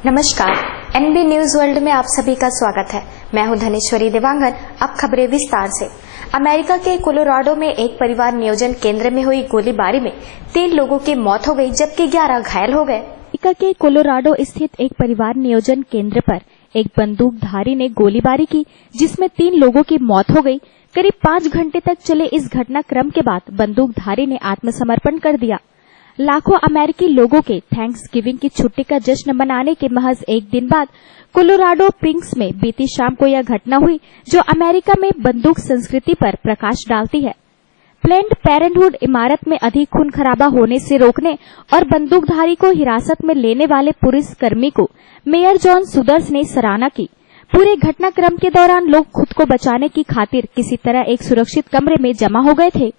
नमस्कार, NB news world में आप सभी का स्वागत है। मैं हूं धनेश्वरी देवांगन। अब खबरें विस्तार से। अमेरिका के कोलोराडो में एक परिवार नियोजन केंद्र में हुई गोलीबारी में 3 लोगों की मौत हो गई, जबकि 11 घायल हो गए। अमेरिका के कोलोराडो स्थित एक परिवार नियोजन केंद्र पर एक बंदूकधारी ने गोलीबारी की, जिसमें 3 लोगों की मौत हो गई। करीब 5 घंटे तक चले इस घटनाक्रम के बाद बंदूकधारी ने आत्मसमर्पण कर दिया। लाखों अमेरिकी लोगों के थैंक्सगिविंग की छुट्टी का जश्न मनाने के महज एक दिन बाद कोलोराडो स्प्रिंग्स में बीती शाम को यह घटना हुई, जो अमेरिका में बंदूक संस्कृति पर प्रकाश डालती है। प्लेन्ड पेरेंटहुड इमारत में अधिक खून खराबा होने से रोकने और बंदूकधारी को हिरासत में लेने वाले पुलिस कर्मी को मेयर जॉन सुदर्स ने सराहना की। पूरे घटनाक्रम के दौरान लोग खुद को बचाने की खातिर किसी तरह एक सुरक्षित कमरे में जमा हो गए थे।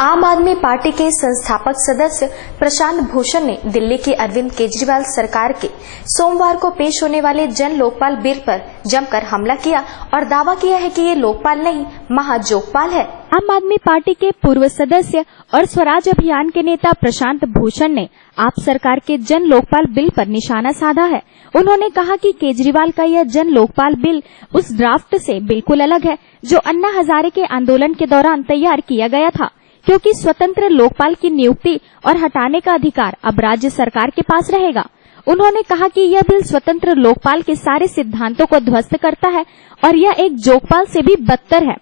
आम आदमी पार्टी के संस्थापक सदस्य प्रशांत भूषण ने दिल्ली की अरविंद केजरीवाल सरकार के सोमवार को पेश होने वाले जन लोकपाल बिल पर जमकर हमला किया और दावा किया है कि ये लोकपाल नहीं, महाजोकपाल है। आम आदमी पार्टी के पूर्व सदस्य और स्वराज अभियान के नेता प्रशांत भूषण ने आप सरकार के जन लोकपाल बिल पर निशाना साधा है। उन्होंने कहा कि केजरीवाल का यह जन लोकपाल बिल उस ड्राफ्ट से बिल्कुल अलग है जो अन्ना हजारे के आंदोलन के दौरान तैयार किया गया था, क्योंकि स्वतंत्र लोकपाल की नियुक्ति और हटाने का अधिकार अब राज्य सरकार के पास रहेगा। उन्होंने कहा कि यह बिल स्वतंत्र लोकपाल के सारे सिद्धांतों को ध्वस्त करता है और यह एक जोकपाल से भी बदतर है।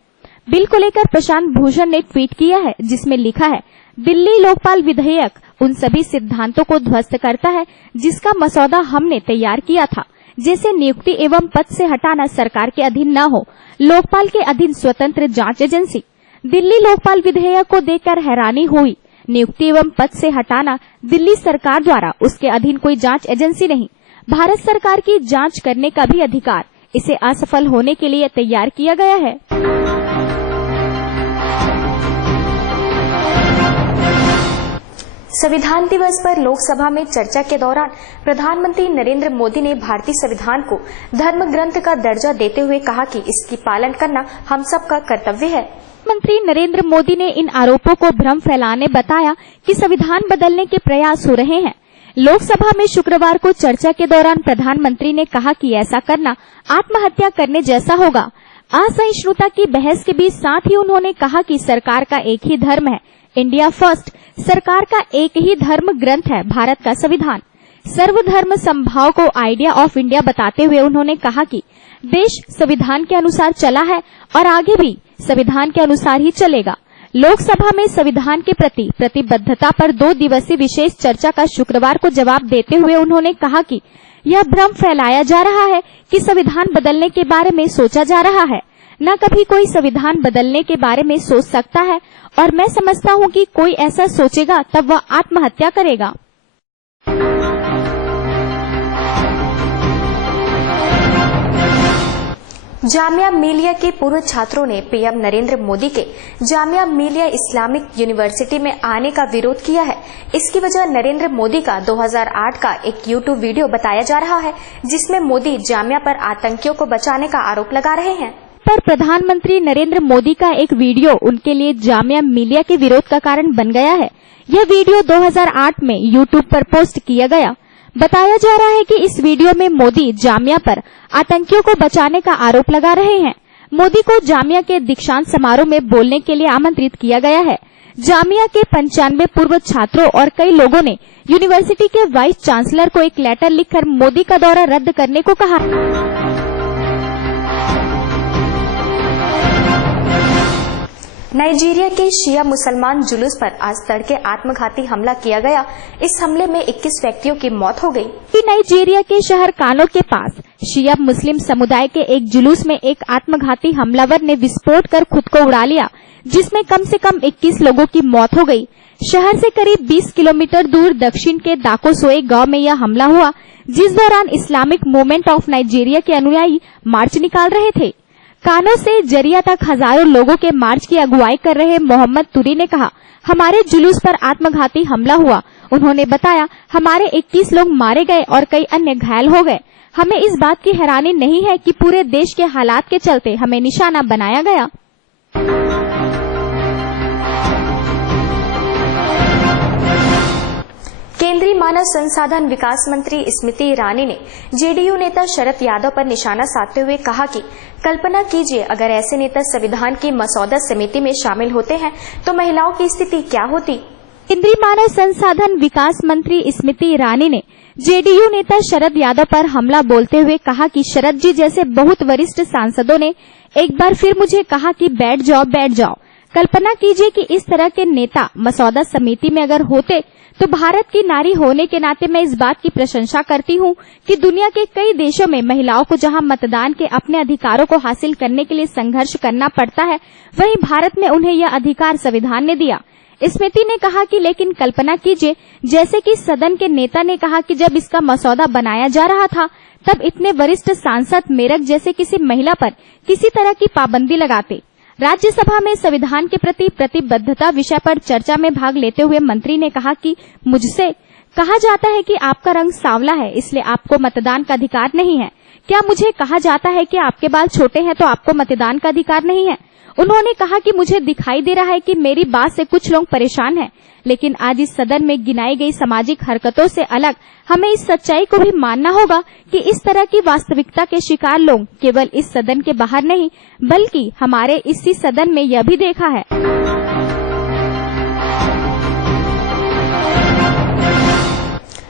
बिल को लेकर प्रशांत भूषण ने ट्वीट किया है, जिसमें लिखा है, दिल्ली लोकपाल विधेयक उन सभी सिद्धांतों को ध्वस्त करता है जिसका मसौदा हमने तैयार किया था, जैसे नियुक्ति एवं पद से हटाना सरकार के अधीन न हो, लोकपाल के अधीन स्वतंत्र जांच एजेंसी। दिल्ली लोकपाल विधेयक को देखकर हैरानी हुई। नियुक्ति एवं पद से हटाना दिल्ली सरकार द्वारा, उसके अधीन कोई जांच एजेंसी नहीं। भारत सरकार की जांच करने का भी अधिकार इसे असफल होने के लिए तैयार किया गया है। संविधान दिवस पर लोकसभा में चर्चा के दौरान प्रधानमंत्री नरेंद्र मोदी ने भारतीय संविधान को धर्म ग्रंथ का दर्जा देते हुए कहा कि इसकी पालन करना हम सबका कर्तव्य है। प्रधानमंत्री नरेंद्र मोदी ने इन आरोपों को भ्रम फैलाने बताया कि संविधान बदलने के प्रयास हो रहे हैं। लोकसभा में शुक्रवार को चर्चा के दौरान प्रधानमंत्री ने कहा कि ऐसा करना आत्महत्या करने जैसा होगा। असहिष्णुता की बहस के बीच साथ ही उन्होंने कहा कि सरकार का एक ही धर्म है, इंडिया फर्स्ट। सरकार का एक ही धर्म ग्रंथ है, भारत का संविधान। सर्वधर्म समभाव को आइडिया ऑफ इंडिया बताते हुए उन्होंने कहा कि देश संविधान के अनुसार चला है और आगे भी संविधान के अनुसार ही चलेगा। लोकसभा में संविधान के प्रति प्रतिबद्धता पर 2 दिवसीय विशेष चर्चा का शुक्रवार को जवाब देते हुए उन्होंने कहा कि यह भ्रम फैलाया जा रहा है कि संविधान बदलने के बारे में सोचा जा रहा है। न कभी कोई संविधान बदलने के बारे में सोच सकता है और मैं समझता हूं कि कोई ऐसा सोचेगा तब वह आत्महत्या करेगा। जामिया मिलिया के पूर्व छात्रों ने पीएम नरेंद्र मोदी के जामिया मिलिया इस्लामिक यूनिवर्सिटी में आने का विरोध किया है। इसकी वजह नरेंद्र मोदी का 2008 का एक यूट्यूब वीडियो बताया जा रहा है, जिसमें मोदी जामिया पर आतंकियों को बचाने का आरोप लगा रहे हैं। पर प्रधानमंत्री नरेंद्र मोदी का एक वीडियो उनके लिए जामिया मिलिया के विरोध का कारण बन गया है। यह वीडियो 2008 में यूट्यूब पर पोस्ट किया गया। बताया जा रहा है कि इस वीडियो में मोदी जामिया पर आतंकियों को बचाने का आरोप लगा रहे हैं। मोदी को जामिया के दीक्षांत समारोह में बोलने के लिए आमंत्रित किया गया है। जामिया के 95 पूर्व छात्रों और कई लोगों ने यूनिवर्सिटी के वाइस चांसलर को एक लेटर लिखकर मोदी का दौरा रद्द करने को कहा। नाइजीरिया के शिया मुसलमान जुलूस पर आज तड़के आत्मघाती हमला किया गया। इस हमले में 21 व्यक्तियों की मौत हो गई। नाइजीरिया के शहर कानो के पास शिया मुस्लिम समुदाय के एक जुलूस में एक आत्मघाती हमलावर ने विस्फोट कर खुद को उड़ा लिया, जिसमें कम से कम 21 लोगों की मौत हो गई। शहर से करीब 20 किलोमीटर दूर दक्षिण के दाकोसोए गांव में यह हमला हुआ, जिस दौरान इस्लामिक मूवमेंट ऑफ नाइजीरिया के अनुयायी मार्च निकाल रहे थे। कानो से जरिया तक हजारों लोगों के मार्च की अगुवाई कर रहे मोहम्मद तुरी ने कहा, हमारे जुलूस पर आत्मघाती हमला हुआ। उन्होंने बताया, हमारे 21 लोग मारे गए और कई अन्य घायल हो गए। हमें इस बात की हैरानी नहीं है कि पूरे देश के हालात के चलते हमें निशाना बनाया गया। केंद्रीय मानव संसाधन विकास मंत्री स्मृति ईरानी ने जेडीयू नेता शरद यादव पर निशाना साधते हुए कहा कि कल्पना कीजिए अगर ऐसे नेता संविधान की मसौदा समिति में शामिल होते हैं तो महिलाओं की स्थिति क्या होती। केंद्रीय मानव संसाधन विकास मंत्री स्मृति ईरानी ने जेडीयू नेता शरद यादव पर हमला बोलते हुए कहा कि शरद जी जैसे बहुत वरिष्ठ सांसदों ने एक बार फिर मुझे कहा कि बैठ जाओ। कल्पना कीजिए कि इस तरह के नेता मसौदा समिति में अगर होते तो भारत की नारी होने के नाते मैं इस बात की प्रशंसा करती हूँ कि दुनिया के कई देशों में महिलाओं को जहाँ मतदान के अपने अधिकारों को हासिल करने के लिए संघर्ष करना पड़ता है, वहीं भारत में उन्हें यह अधिकार संविधान ने दिया। स्मृति ने कहा कि लेकिन कल्पना कीजिए जैसे कि सदन के नेता ने कहा कि जब इसका मसौदा बनाया जा रहा था तब इतने वरिष्ठ सांसद मेरठ जैसे किसी महिला पर किसी तरह की पाबंदी लगाते। राज्यसभा में संविधान के प्रति प्रतिबद्धता विषय पर चर्चा में भाग लेते हुए मंत्री ने कहा कि मुझसे कहा जाता है कि आपका रंग सांवला है इसलिए आपको मतदान का अधिकार नहीं है। क्या मुझे कहा जाता है कि आपके बाल छोटे हैं तो आपको मतदान का अधिकार नहीं है। उन्होंने कहा कि मुझे दिखाई दे रहा है कि मेरी बात से कुछ लोग परेशान हैं, लेकिन आज इस सदन में गिनाई गई सामाजिक हरकतों से अलग हमें इस सच्चाई को भी मानना होगा कि इस तरह की वास्तविकता के शिकार लोग केवल इस सदन के बाहर नहीं बल्कि हमारे इसी सदन में यह भी देखा है।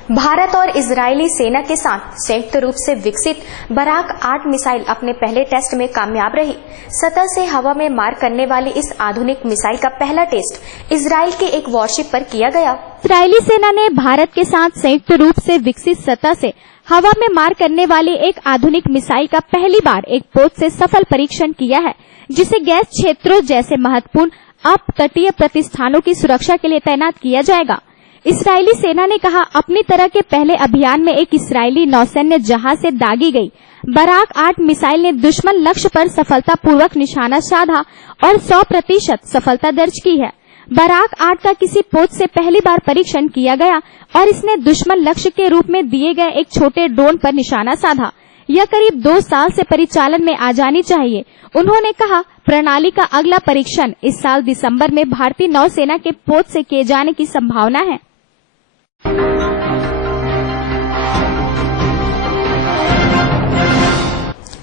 भारत और इजरायली सेना के साथ संयुक्त रूप से विकसित बराक 8 मिसाइल अपने पहले टेस्ट में कामयाब रही। सतह से हवा में मार करने वाली इस आधुनिक मिसाइल का पहला टेस्ट इजराइल के एक वॉरशिप पर किया गया। इजरायली सेना ने भारत के साथ संयुक्त रूप से विकसित सतह से हवा में मार करने वाली एक आधुनिक मिसाइल का पहली बार एक पोत से सफल परीक्षण किया है, जिसे गैस क्षेत्रों जैसे महत्वपूर्ण अपतटीय प्रतिष्ठानों की सुरक्षा के लिए तैनात किया जाएगा। इस्राएली सेना ने कहा अपनी तरह के पहले अभियान में एक इस्राएली नौसैन्य जहाज से दागी गई बराक 8 मिसाइल ने दुश्मन लक्ष्य पर सफलतापूर्वक निशाना साधा और 100% सफलता दर्ज की है। बराक 8 का किसी पोत से पहली बार परीक्षण किया गया और इसने दुश्मन लक्ष्य के रूप में दिए गए एक छोटे ड्रोन पर निशाना साधा। यह करीब 2 साल से परिचालन में आ जानी चाहिए। उन्होंने कहा प्रणाली का अगला परीक्षण इस साल दिसंबर में भारतीय नौसेना के पोत से किए जाने की संभावना है।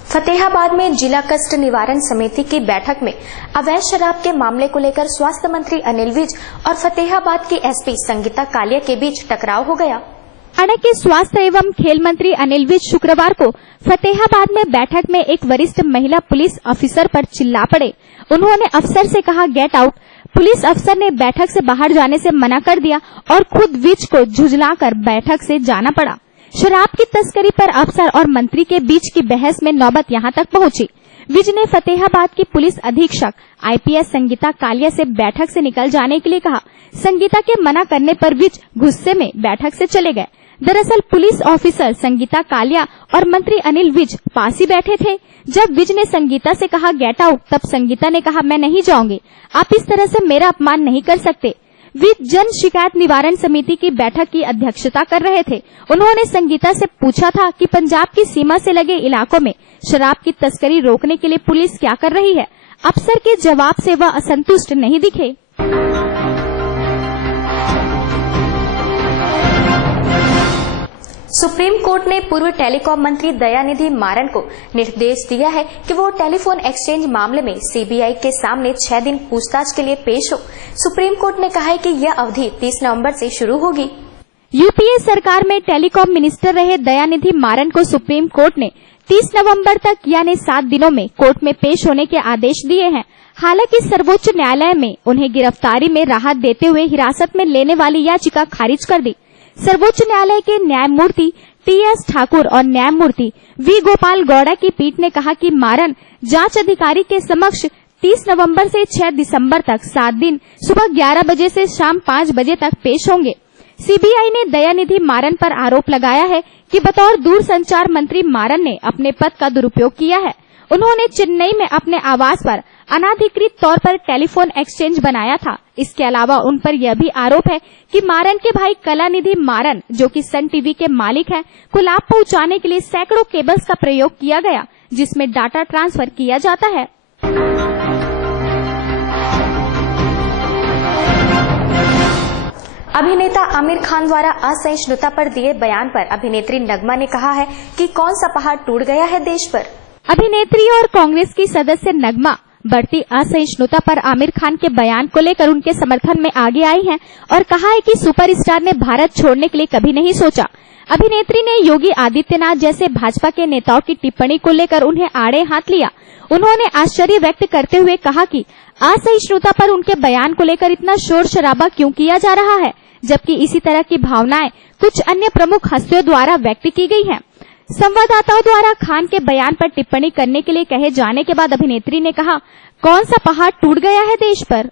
फतेहाबाद में जिला कष्ट निवारण समिति की बैठक में अवैध शराब के मामले को लेकर स्वास्थ्य मंत्री अनिल विज और फतेहाबाद की एसपी संगीता कालिया के बीच टकराव हो गया। हरियाणा के स्वास्थ्य एवं खेल मंत्री अनिल विज शुक्रवार को फतेहाबाद में बैठक में एक वरिष्ठ महिला पुलिस अफसर पर चिल्ला पड़े। उन्होंने अफसर से कहा गेट आउट। पुलिस अफसर ने बैठक से बाहर जाने से मना कर दिया और खुद विज को झुंझलाकर बैठक से जाना पड़ा। शराब की तस्करी पर अफसर और मंत्री के बीच की बहस में नौबत यहां तक पहुंची। विज ने फतेहाबाद की पुलिस अधीक्षक आईपीएस संगीता कालिया से बैठक से निकल जाने के लिए कहा। संगीता के मना करने पर विज गुस्से में बैठक से चले गए। दरअसल पुलिस ऑफिसर संगीता कालिया और मंत्री अनिल विज पास ही बैठे थे। जब विज ने संगीता से कहा गेट आउट, तब संगीता ने कहा मैं नहीं जाऊंगी, आप इस तरह से मेरा अपमान नहीं कर सकते। विज जन शिकायत निवारण समिति की बैठक की अध्यक्षता कर रहे थे। उन्होंने संगीता से पूछा था कि पंजाब की सीमा से लगे इलाकों में शराब की तस्करी रोकने के लिए पुलिस क्या कर रही है। अफसर के जवाब से वह असंतुष्ट नहीं दिखे। सुप्रीम कोर्ट ने पूर्व टेलीकॉम मंत्री दयानिधि मारन को निर्देश दिया है कि वो टेलीफोन एक्सचेंज मामले में सीबीआई के सामने 6 दिन पूछताछ के लिए पेश हो। सुप्रीम कोर्ट ने कहा है कि यह अवधि 30 नवंबर से शुरू होगी। यूपीए सरकार में टेलीकॉम मिनिस्टर रहे दयानिधि मारन को सुप्रीम कोर्ट ने 30 नवंबर तक यानी 7 दिनों में कोर्ट में पेश होने के आदेश दिए हैं। हालांकि सर्वोच्च न्यायालय में उन्हें गिरफ्तारी में राहत देते हुए हिरासत में लेने वाली याचिका खारिज कर दी। सर्वोच्च न्यायालय के न्यायमूर्ति टीएस ठाकुर और न्यायमूर्ति वी गोपाल गौड़ा की पीठ ने कहा कि मारन जांच अधिकारी के समक्ष 30 नवंबर से 6 दिसंबर तक 7 दिन सुबह 11 बजे से शाम 5 बजे तक पेश होंगे। सीबीआई ने दयानिधि मारन पर आरोप लगाया है कि बतौर दूरसंचार मंत्री मारन ने अपने पद का दुरुपयोग किया है। उन्होंने चेन्नई में अपने आवास पर अनाधिकृत तौर पर टेलीफोन एक्सचेंज बनाया था। इसके अलावा उन पर यह भी आरोप है कि मारन के भाई कलानिधि मारन, जो कि सन टीवी के मालिक हैं, को लाभ पहुंचाने के लिए सैकड़ों केबल्स का प्रयोग किया गया, जिसमें डाटा ट्रांसफर किया जाता है। अभिनेता आमिर खान द्वारा असहिष्णुता पर दिए बयान पर अभिनेत्री नगमा ने कहा है कि कौन सा पहाड़ टूट गया है देश पर। अभिनेत्री और कांग्रेस की सदस्य नगमा बढ़ती असहिष्णुता पर आमिर खान के बयान को लेकर उनके समर्थन में आगे आई हैं और कहा है कि सुपरस्टार ने भारत छोड़ने के लिए कभी नहीं सोचा। अभिनेत्री ने योगी आदित्यनाथ जैसे भाजपा के नेताओं की टिप्पणी को लेकर उन्हें आड़े हाथ लिया। उन्होंने आश्चर्य व्यक्त करते हुए कहा कि असहिष्णुता पर उनके बयान को लेकर इतना शोर शराबा क्यों किया जा रहा है, जबकि इसी तरह की भावनाएं कुछ अन्य प्रमुख हस्तियों द्वारा व्यक्त की गई हैं। संवाददाताओं द्वारा खान के बयान पर टिप्पणी करने के लिए कहे जाने के बाद अभिनेत्री ने कहा, कौन सा पहाड़ टूट गया है देश पर।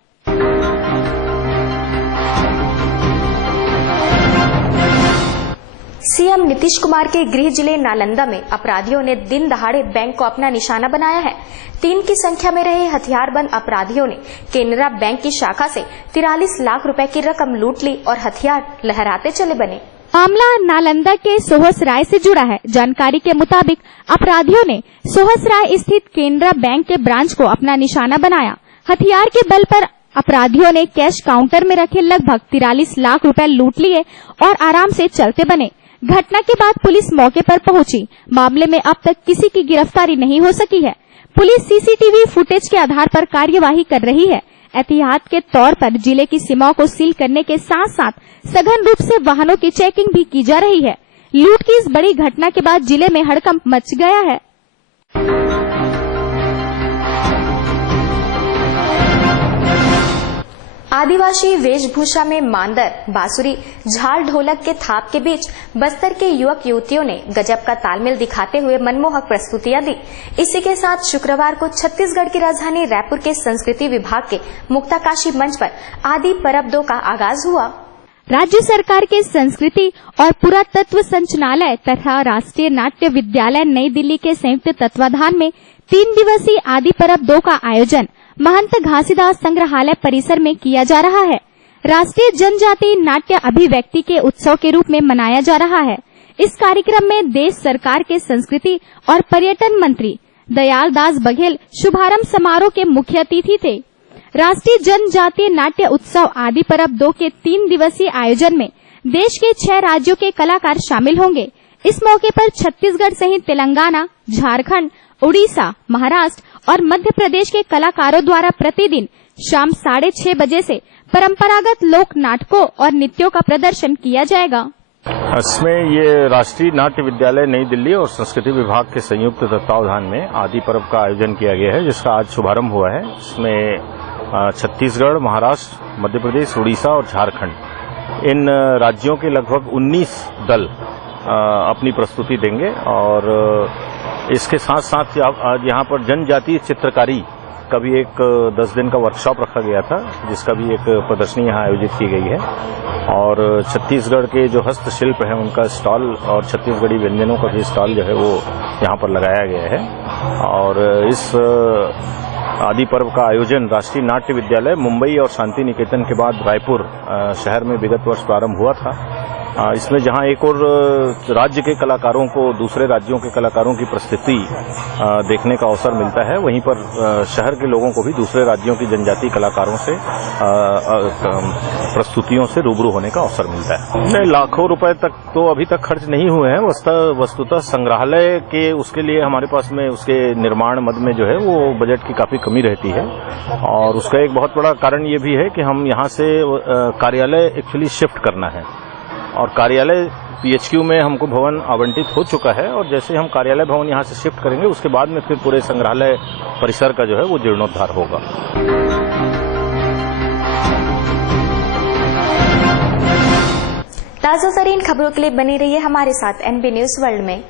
सीएम नीतीश कुमार के गृह जिले नालंदा में अपराधियों ने दिन दहाड़े बैंक को अपना निशाना बनाया है। 3 की संख्या में रहे हथियारबंद अपराधियों ने केनरा बैंक की शाखा से 43 लाख रुपए की रकम लूट ली और हथियार लहराते चले बने। मामला नालंदा के सोहसराय से जुड़ा है। जानकारी के मुताबिक अपराधियों ने सोहसराय स्थित केनरा बैंक के ब्रांच को अपना निशाना बनाया। हथियार के बल पर अपराधियों ने कैश काउंटर में रखे लगभग 43 लाख रुपए लूट लिए और आराम से चलते बने। घटना के बाद पुलिस मौके पर पहुंची। मामले में अब तक किसी की गिरफ्तारी नहीं हो सकी है। पुलिस सीसीटीवी फुटेज के आधार पर कार्यवाही कर रही है। एहतियात के तौर पर जिले की सीमाओं को सील करने के साथ साथ सघन रूप से वाहनों की चेकिंग भी की जा रही है। लूट की इस बड़ी घटना के बाद जिले में हड़कंप मच गया है। आदिवासी वेशभूषा में मांदर, बांसुरी, झाल, ढोलक के थाप के बीच बस्तर के युवक युवतियों ने गजब का तालमेल दिखाते हुए मनमोहक प्रस्तुतियां दी। इसी के साथ शुक्रवार को छत्तीसगढ़ की राजधानी रायपुर के संस्कृति विभाग के मुक्ताकाशी मंच पर आदि परब 2 का आगाज हुआ। राज्य सरकार के संस्कृति और पुरातत्व संचालनालय तथा राष्ट्रीय नाट्य विद्यालय नई दिल्ली के संयुक्त तत्वाधान में 3 दिवसीय आदि परब 2 का आयोजन महंत घासीदास संग्रहालय परिसर में किया जा रहा है। राष्ट्रीय जनजातीय नाट्य अभिव्यक्ति के उत्सव के रूप में मनाया जा रहा है। इस कार्यक्रम में देश सरकार के संस्कृति और पर्यटन मंत्री दयाल दास बघेल शुभारंभ समारोह के मुख्य अतिथि थे। राष्ट्रीय जनजातीय नाट्य उत्सव आदि परब 2 के 3 दिवसीय आयोजन में देश के 6 राज्यों के कलाकार शामिल होंगे। इस मौके पर छत्तीसगढ़ सहित तेलंगाना, झारखंड, उड़ीसा, महाराष्ट्र और मध्य प्रदेश के कलाकारों द्वारा प्रतिदिन शाम 6:30 बजे से परंपरागत लोक नाटकों और नृत्यों का प्रदर्शन किया जाएगा। इसमें ये राष्ट्रीय नाट्य विद्यालय नई दिल्ली और संस्कृति विभाग के संयुक्त तत्वावधान में आदि पर्व का आयोजन किया गया है, जिसका आज शुभारंभ हुआ है। इसमें छत्तीसगढ़, महाराष्ट्र, मध्य प्रदेश, उड़ीसा और झारखंड इन राज्यों के लगभग 19 दल अपनी प्रस्तुति देंगे और इसके साथ साथ आज यहाँ पर जनजातीय चित्रकारी का भी एक 10 दिन का वर्कशॉप रखा गया था, जिसका भी एक प्रदर्शनी यहाँ आयोजित की गई है और छत्तीसगढ़ के जो हस्तशिल्प है उनका स्टॉल और छत्तीसगढ़ी व्यंजनों का भी स्टॉल जो है वो यहाँ पर लगाया गया है। और इस आदि पर्व का आयोजन राष्ट्रीय नाट्य विद्यालय मुंबई और शांति निकेतन के बाद रायपुर शहर में विगत वर्ष प्रारंभ हुआ था। इसमें जहां एक और राज्य के कलाकारों को दूसरे राज्यों के कलाकारों की प्रस्तुति देखने का अवसर मिलता है, वहीं पर शहर के लोगों को भी दूसरे राज्यों की जनजातीय कलाकारों से प्रस्तुतियों से रूबरू होने का अवसर मिलता है। लाखों रुपए तक तो अभी तक खर्च नहीं हुए हैं। वस्तुतः संग्रहालय के उसके लिए हमारे पास में उसके निर्माण मद में जो है वो बजट की काफी कमी रहती है और उसका एक बहुत बड़ा कारण ये भी है कि हम यहाँ से कार्यालय एक्चुअली शिफ्ट करना है और कार्यालय पीएचक्यू में हमको भवन आवंटित हो चुका है और जैसे हम कार्यालय भवन यहाँ से शिफ्ट करेंगे उसके बाद में फिर पूरे संग्रहालय परिसर का जो है वो जीर्णोद्धार होगा। ताजा तरीन खबरों के लिए बने रहिए हमारे साथ एनबी न्यूज वर्ल्ड में।